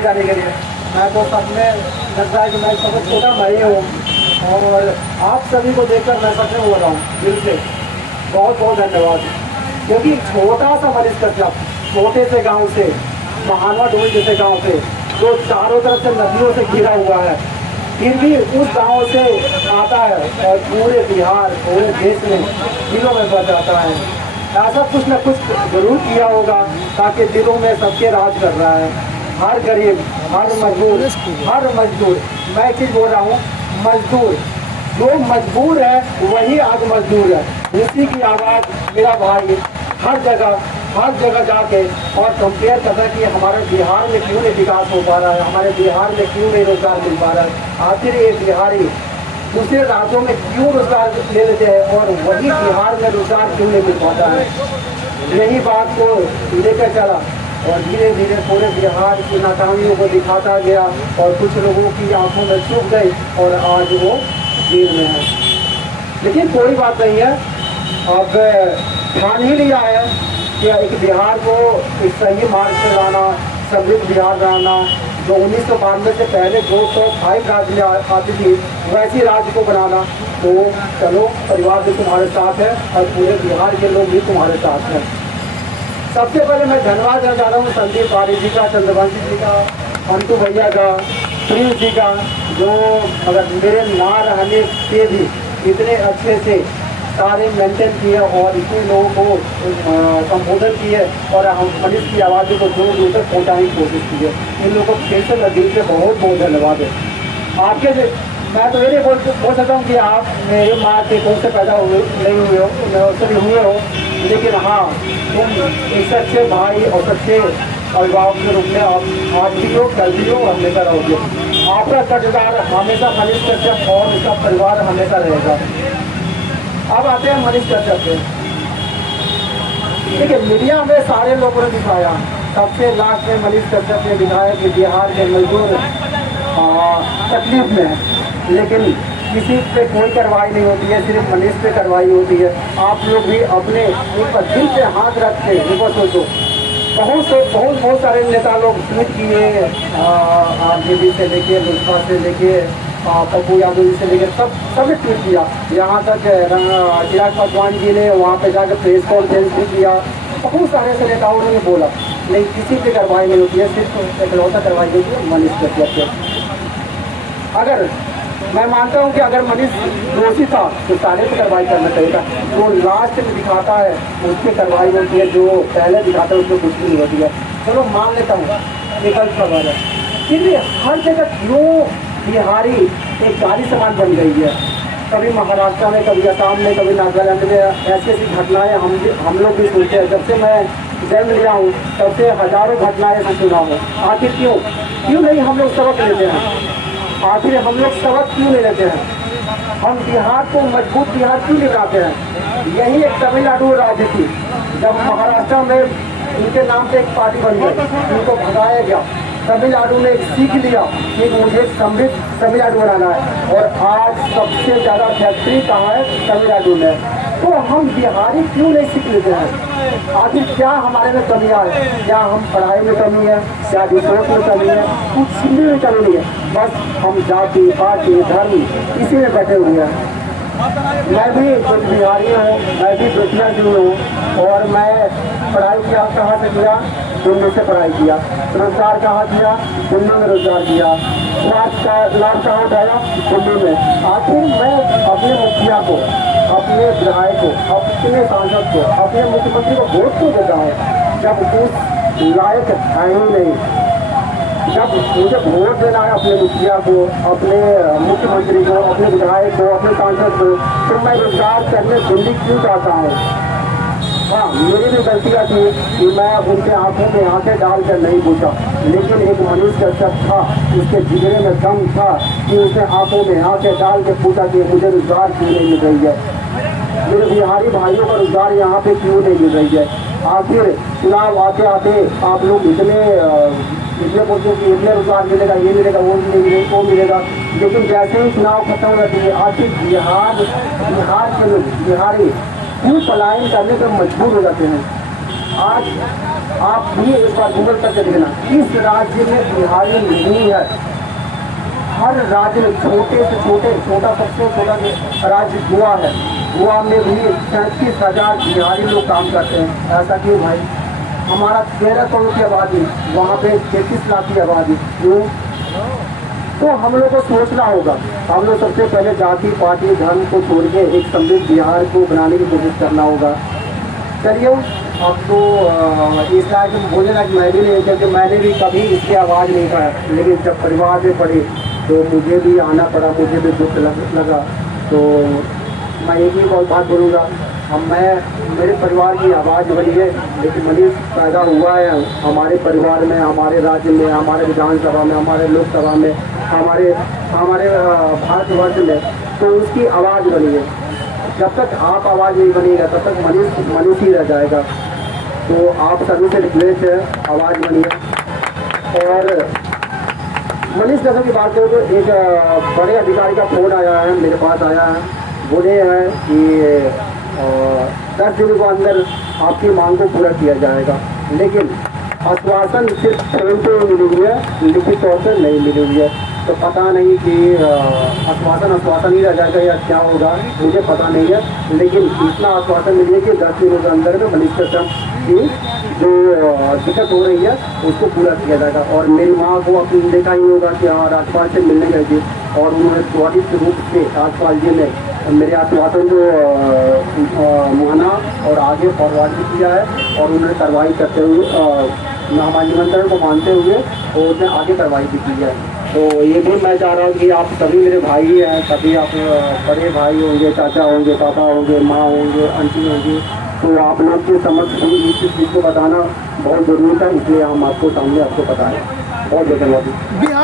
जाने के लिए मैं तो सब में लगता है कि मैं सबसे छोटा भाई हूँ और आप सभी को देखकर मैं सच में बोल रहा हूँ दिल से बहुत बहुत धन्यवाद। क्योंकि छोटा सा मरीज का क्लब छोटे से गांव से महानवा डोल जैसे गांव से जो चारों तरफ से नदियों से घिरा हुआ है, फिर भी उस गांव से आता है और पूरे बिहार पूरे देश में दिलों में बस जाता है। ऐसा कुछ न कुछ जरूर किया होगा ताकि दिलों में सबके राज कर रहा है। हर गरीब, हर मजदूर, मैं एक चीज़ बोल रहा हूँ, मजदूर जो मजबूर है वही आज मजदूर है। उसी की आवाज़ मेरा भाई हर जगह जाके और कंपेयर करता है कि हमारे बिहार में क्यों नहीं विकास हो पा रहा है, हमारे बिहार में क्यों नहीं रोजगार मिल पा रहा है, आखिर ये बिहारी दूसरे राज्यों में क्यों रोजगार ले लेते हैं और वही बिहार में रोजगार क्यों नहीं मिल पाता है। यही बात को लेकर चला और धीरे धीरे पूरे बिहार की नाकामियों को दिखाता गया और कुछ लोगों की आंखों में चुभ गई और आज वो जेल में है। लेकिन कोई बात नहीं है, अब ठान ही लिया है कि एक बिहार को एक सही मार्ग से लाना, समृद्ध बिहार लाना। जो 1992 से पहले जो टॉप 5 राज्य आती थी वैसी राज्य को बनाना। तो चलो, परिवार भी तुम्हारे साथ है और पूरे बिहार के लोग भी तुम्हारे साथ हैं। सबसे पहले मैं धन्यवाद देना चाहता हूँ संदीप पारी जी का, चंद्रवंशी जी का, अंटू भैया का, प्रिंस जी का, जो अगर मेरे ना रहने से भी इतने अच्छे से सारे मेंटेन किए और इतने लोगों को संबोधन किए और हम पुलिस की आवाज़ों को दूर दूर तक पहुँचाने की कोशिश की है। इन लोगों को फिर से दिल से बहुत बहुत धन्यवाद है आपके। मैं तो ये नहीं बोल सकता हूँ कि आप मेरे माँ के कौन से पैदा हुए नहीं हुए हो, उससे भी हुए हो, लेकिन हाँ, तुम एक सच्चे भाई और सच्चे अभिभावक के रूप में आप भी हो, कल भी हो, हमेशा रहोगे। आपका कर्जदार हमेशा मनीष कश्यप और उसका परिवार हमेशा रहेगा। अब आते हैं मनीष कश्यप पे। देखिए, मीडिया में सारे लोगों ने दिखाया, सबसे लास्ट में मनीष कश्यप ने दिखाया कि बिहार के मजदूर तकलीफ में है, लेकिन किसी पे कोई कार्रवाई नहीं होती है, सिर्फ मनीष पे कार्रवाई होती है। आप लोग भी अपने ऊपर दिल पे हाथ रख के ऊपर सोचो। बहुत सारे नेता लोग ट्वीट किए, आरजेडी से लेके लोजपा से लेके पप्पू यादव जी से लेकर सब ट्वीट किया। यहाँ तक चिराग पासवान जी ने वहाँ पे जाकर प्रेस कॉन्फ्रेंस भी किया। बहुत सारे ऐसे नेताओं ने बोला, लेकिन किसी पे कार्रवाई नहीं होती है, सिर्फ इकलौता कार्रवाई होती है मनीष कश्यप। अगर मैं मानता हूँ कि अगर मनीष दोषी था तो सारे पे कार्रवाई करना चाहिए था। जो लास्ट में दिखाता है उस पर कार्रवाई होती है, जो पहले दिखाता है उसमें कुछ भी नहीं होती है। चलो मान लेता हूँ निकल खबर है, फिर भी हर जगह क्यों बिहारी एक गाली समान बन गई है। कभी महाराष्ट्र में, कभी असम में, कभी नागालैंड में ऐसी ऐसी घटनाएं हम लोग भी सुनते हैं। जब से मैं जन्म लिया हूँ तब से हजारों घटनाएं ऐसा सुना हूँ। आखिर क्यों नहीं हम लोग सबक लेते हैं? आखिर हम लोग सबक क्यों नहीं लेते हैं? हम बिहार को मजबूत बिहार क्यों नहीं बनाते हैं? यही एक तमिलनाडु राज्य थी, जब महाराष्ट्र में उनके नाम पे एक पार्टी बन गई, उनको भगाया गया। तमिलनाडु ने सीख लिया कि मुझे समृद्ध तमिलनाडु बनाना है और आज सबसे ज़्यादा फैक्ट्री कहाँ है? तमिलनाडु में। तो हम बिहारी क्यों नहीं सीख लेते हैं? आखिर क्या हमारे में कमियाँ है? क्या हम पढ़ाई में कमी है? क्या रिसोर्स में कमी है? कुछ सीखने में कमी नहीं है, बस हम जाति पार्टी धर्म इसी में बैठे हुए हैं। मैं भी कुछ बिहारी हूँ, मैं भी बेटिया जी हूँ और मैं पढ़ाई किया कहाँ से किया? दिल्ली से पढ़ाई किया। रोजगार कहाँ किया? दिल्ली में रोजगार किया। लाभ कहाँ उठाया? दिल्ली में। आखिर मैं अपने मुखिया को, अपने विधायक को, अपने सांसद को, अपने मुख्यमंत्री को वोट क्यों देता हूँ जब उस लायक है ही नहीं? जब मुझे वोट देना है अपने मुखिया को, अपने मुख्यमंत्री को, अपने विधायक को, अपने सांसद को, तो मैं रोजगार करने दिल्ली क्यों जाता हूँ? हाँ, मेरी भी गलतियाँ थी कि मैं उनके आंखों में आंखें डालकर नहीं पूछा, लेकिन एक मनीष कश्यप था, उसके जिगरे में दम था कि उसने आंखों में आंखें डाल के पूछा कि मुझे रोजगार क्यों नहीं मिल रही है, मेरे बिहारी भाइयों का रोजगार यहाँ पे क्यों नहीं मिल रही है। आखिर चुनाव आते आते आप लोग इतने बोलते हैं कि इतने रोजगार मिलेगा, ये मिलेगा, वो मिलेगा, लेकिन जैसे ही चुनाव खत्म हो जाती है आखिर बिहार के लोग, बिहारी क्यों पलायन करने पर मजबूर हो जाते हैं। आज आप भी एक बार गूगल करके देखना, इस राज्य में बिहारी नहीं है। हर राज्य में छोटे से छोटा सबसे छोटा राज्य गोवा है, गोवा में भी 37,000 बिहारी लोग काम करते हैं। ऐसा क्यों भाई? हमारा 13 करोड़ की आबादी, वहाँ पे 33 लाख की आबादी, क्यों? तो हम लोग को सोचना होगा। हम लोग सबसे पहले जाति पार्टी धर्म को छोड़ के एक समृद्ध बिहार को बनाने की कोशिश करना होगा। चलिए, अब तो इस लायक बोले ना कि मैं भी नहीं, क्योंकि मैंने भी कभी इसकी आवाज़ नहीं उठाया, लेकिन जब परिवार में पड़ी तो मुझे भी आना पड़ा, मुझे भी दुख लगा। तो मैं एक ही बात बोलूँगा, मेरे परिवार की आवाज़ बनी है, लेकिन मनीष पैदा हुआ है हमारे परिवार में, हमारे राज्य में, हमारे विधानसभा में, हमारे लोकसभा में, हमारे भारतवर्ष में, तो उसकी आवाज़ बनी है। जब तक आप आवाज़ नहीं बनेगा तब तक मनीष ही रह जाएगा। तो आप सभी से रिक्वेस्ट है, आवाज़ बनिए। और मनीष नगर की बात करें तो एक बड़े अधिकारी का फ़ोन आया है, मेरे पास आया है, बोले हैं कि 10 दिनों के अंदर आपकी मांग को पूरा किया जाएगा, लेकिन आश्वासन सिर्फ फोन पे मिली हुई है, लिखित तौर पर नहीं मिली हुई है। तो पता नहीं कि आश्वासन ही रह जाएगा या क्या होगा, मुझे पता नहीं है। लेकिन इतना आश्वासन मिली है कि 10 दिनों के अंदर में मनीष कश्यप की जो दिक्कत हो रही है उसको पूरा किया जाएगा। और मेरी माँ को आपने देखा ही होगा कि हाँ, राज्यपाल से मिलने गए थे और उन्होंने त्वरित रूप से राज्यपाल जी ने मेरे आश्वासन को माना और आगे फॉरवर्ड भी किया है, और उन्होंने कार्रवाई करते हुए हमारे निमंत्रण को मानते हुए और उसने आगे कार्रवाई भी की है। तो ये भी मैं चाह रहा हूँ कि आप सभी मेरे भाई हैं, सभी आप बड़े भाई होंगे, चाचा होंगे, पापा होंगे, माँ होंगे, आंटी होंगी, तो आप लोग के समक्ष इस चीज़ को बताना बहुत ज़रूरी था, इसलिए हम आपको सामने आपको बताएं। बहुत बहुत धन्यवाद।